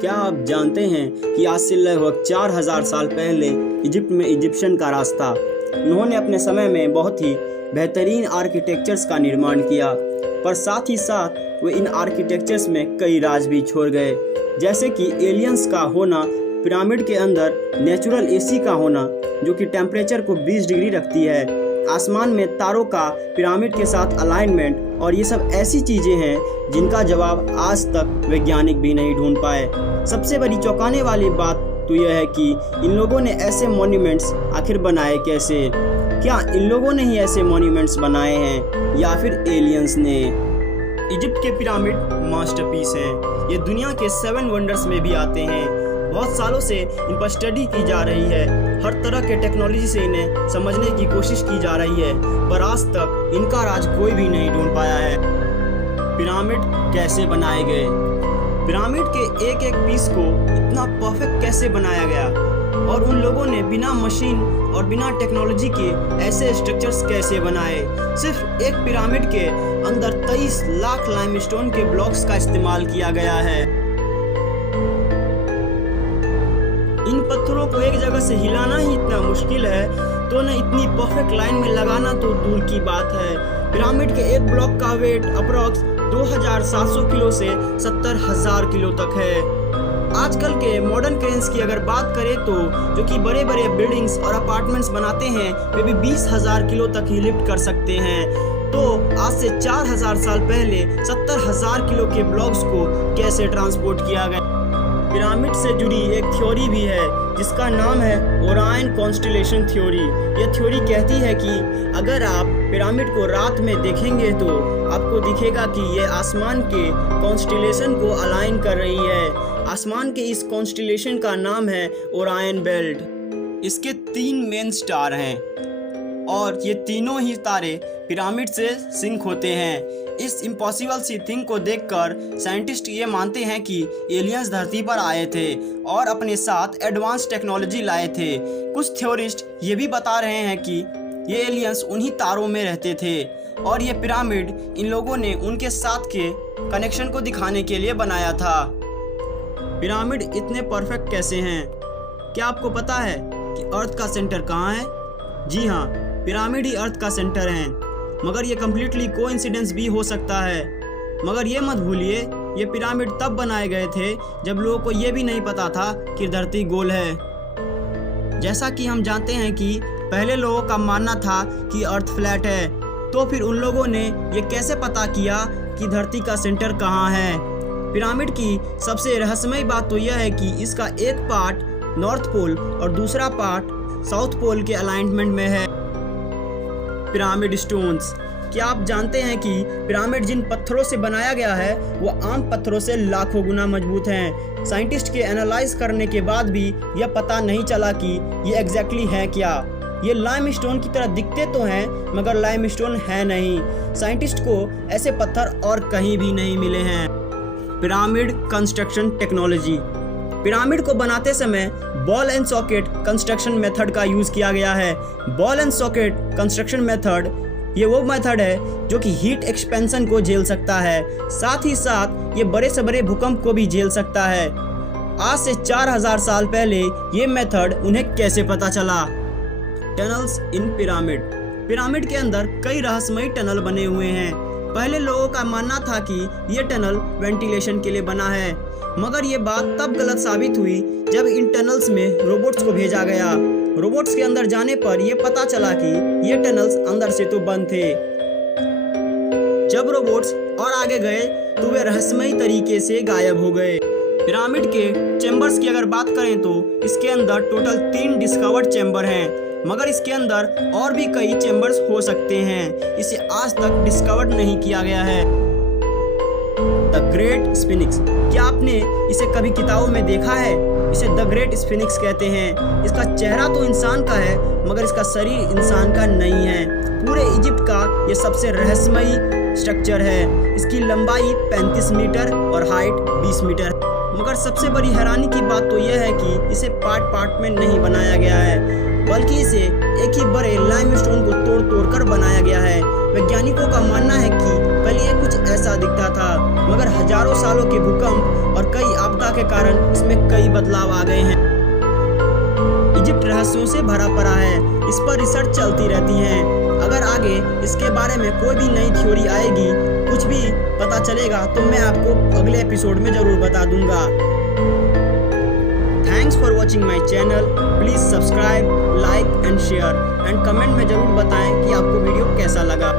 क्या आप जानते हैं कि आज से लगभग 4000 साल पहले इजिप्ट में इजिप्शियन का राज था। उन्होंने अपने समय में बहुत ही बेहतरीन आर्किटेक्चर्स का निर्माण किया, पर साथ ही साथ वे इन आर्किटेक्चर्स में कई राज भी छोड़ गए, जैसे कि एलियंस का होना, पिरामिड के अंदर नेचुरल एसी का होना जो कि टेम्परेचर को 20 डिग्री रखती है, आसमान में तारों का पिरामिड के साथ अलाइनमेंट, और ये सब ऐसी चीज़ें हैं जिनका जवाब आज तक वैज्ञानिक भी नहीं ढूंढ पाए। सबसे बड़ी चौंकाने वाली बात तो यह है कि इन लोगों ने ऐसे मॉन्यूमेंट्स आखिर बनाए कैसे? क्या इन लोगों ने ही ऐसे मॉन्यूमेंट्स बनाए हैं या फिर एलियंस ने? इजिप्ट के पिरामिड मास्टरपीस हैं। ये दुनिया के 7 वंडर्स में भी आते हैं। बहुत सालों से इन पर स्टडी की जा रही है, हर तरह के टेक्नोलॉजी से इन्हें समझने की कोशिश की जा रही है, पर आज तक इनका राज कोई भी नहीं ढूंढ पाया है। पिरामिड कैसे बनाए गए? पिरामिड के एक एक पीस को इतना परफेक्ट कैसे बनाया गया, और उन लोगों ने बिना मशीन और बिना टेक्नोलॉजी के ऐसे स्ट्रक्चर्स कैसे बनाए? सिर्फ एक पिरामिड के अंदर 23 लाख लाइमस्टोन के ब्लॉक्स का इस्तेमाल किया गया है। इन पत्थरों को एक जगह से हिलाना ही इतना मुश्किल है, तो उन्हें इतनी परफेक्ट लाइन में लगाना तो दूर की बात है। पिरामिड के एक ब्लॉक का वेट अप्रॉक्स 2700 किलो से 70,000 किलो तक है। आजकल के मॉडर्न क्रेन्स की अगर बात करें तो जो कि बड़े बड़े बिल्डिंग्स और अपार्टमेंट्स बनाते हैं, वे भी 20,000 किलो तक ही लिफ्ट कर सकते हैं। तो आज से 4000 साल पहले 70,000 किलो के ब्लॉक्स को कैसे ट्रांसपोर्ट किया गया? पिरामिड से जुड़ी एक थ्योरी भी है जिसका नाम है ओरायन कॉन्स्टेलेशन थ्योरी। यह थ्योरी कहती है कि अगर आप पिरामिड को रात में देखेंगे तो आपको दिखेगा कि यह आसमान के कॉन्स्टेलेशन को अलाइन कर रही है। आसमान के इस कॉन्स्टेलेशन का नाम है ओरायन बेल्ट। इसके 3 मेन स्टार हैं और ये तीनों ही तारे पिरामिड से सिंक होते हैं। इस इम्पॉसिबल सी थिंग को देखकर साइंटिस्ट ये मानते हैं कि एलियंस धरती पर आए थे और अपने साथ एडवांस टेक्नोलॉजी लाए थे। कुछ थ्योरिस्ट ये भी बता रहे हैं कि ये एलियंस उन्हीं तारों में रहते थे और ये पिरामिड इन लोगों ने उनके साथ के कनेक्शन को दिखाने के लिए बनाया था। पिरामिड इतने परफेक्ट कैसे हैं? क्या आपको पता है कि अर्थ का सेंटर कहाँ है? जी हाँ, पिरामिड ही अर्थ का सेंटर है, मगर ये कम्प्लीटली कोइंसिडेंस भी हो सकता है। मगर ये मत भूलिए, ये पिरामिड तब बनाए गए थे जब लोगों को ये भी नहीं पता था कि धरती गोल है। जैसा कि हम जानते हैं कि पहले लोगों का मानना था कि अर्थ फ्लैट है, तो फिर उन लोगों ने ये कैसे पता किया कि धरती का सेंटर कहाँ है? पिरामिड की सबसे रहस्यमयी बात तो यह है कि इसका एक पार्ट नॉर्थ पोल और दूसरा पार्ट साउथ पोल के अलाइनमेंट में है। Pyramid stones. क्या आप जानते हैं कि पिरामिड जिन पत्थरों से बनाया गया है वो आम पत्थरों से लाखों गुना मजबूत हैं। साइंटिस्ट के एनालाइज करने के बाद भी यह पता नहीं चला कि ये एग्जैक्टली है क्या। ये लाइमस्टोन की तरह दिखते तो हैं मगर लाइमस्टोन है नहीं। साइंटिस्ट को ऐसे पत्थर और कहीं भी नहीं मिले हैं। Pyramid construction technology. पिरामिड को बनाते समय ball and socket construction method का यूज़ किया गया है। Ball and socket construction method ये वो मेथड है जो कि हीट एक्सपेंशन को झेल सकता है, साथ ही साथ ये बड़े से बड़े भूकंप को भी झेल सकता है। आज से 4000 साल पहले ये मेथड उन्हें कैसे पता चला? टनल्स इन पिरामिड। पिरामिड के अंदर कई रहस्यमयी टनल बने हुए हैं। पहले लोगों का मानना था कि ये टनल वेंटिलेशन के लिए बना है, मगर ये बात तब गलत साबित हुई जब इन टनल्स में रोबोट्स को भेजा गया। रोबोट्स के अंदर जाने पर यह पता चला कि ये टनल्स अंदर से तो बंद थे। जब रोबोट्स और आगे गए तो वे रहस्यमयी तरीके से गायब हो गए। पिरामिड के चैम्बर्स की अगर बात करें तो इसके अंदर टोटल 3 डिस्कवर्ड चैम्बर हैं, मगर इसके अंदर और भी कई चैम्बर्स हो सकते हैं। इसे आज तक डिस्कवर्ड नहीं किया गया है। The Great Sphinx. क्या आपने इसे कभी किताबों में देखा है? इसे द ग्रेट स्फिनिक्स कहते हैं। इसका चेहरा तो इंसान का है मगर इसका शरीर इंसान का नहीं है। पूरे इजिप्ट का ये सबसे रहस्यमयी स्ट्रक्चर है। इसकी लंबाई 35 मीटर और हाइट 20 मीटर। मगर सबसे बड़ी हैरानी की बात तो यह है कि इसे पार्ट पार्ट में नहीं बनाया गया है, बल्कि इसे एक ही बड़े लाइमस्टोन को तोड़ तोड़ कर बनाया गया है। वैज्ञानिकों का मानना है कि पहले ये कुछ ऐसा दिखता था, मगर हजारों सालों के भूकंप और कई आपदा के कारण इसमें कई बदलाव आ गए हैं। इजिप्ट रहस्यों से भरा पड़ा है, इस पर रिसर्च चलती रहती है। अगर आगे इसके बारे में कोई भी नई थ्योरी आएगी, कुछ भी पता चलेगा तो मैं आपको अगले एपिसोड में जरूर बता दूंगा। Thanks for watching my channel. Please subscribe, like and share and comment में जरूर बताएं कि आपको वीडियो कैसा लगा।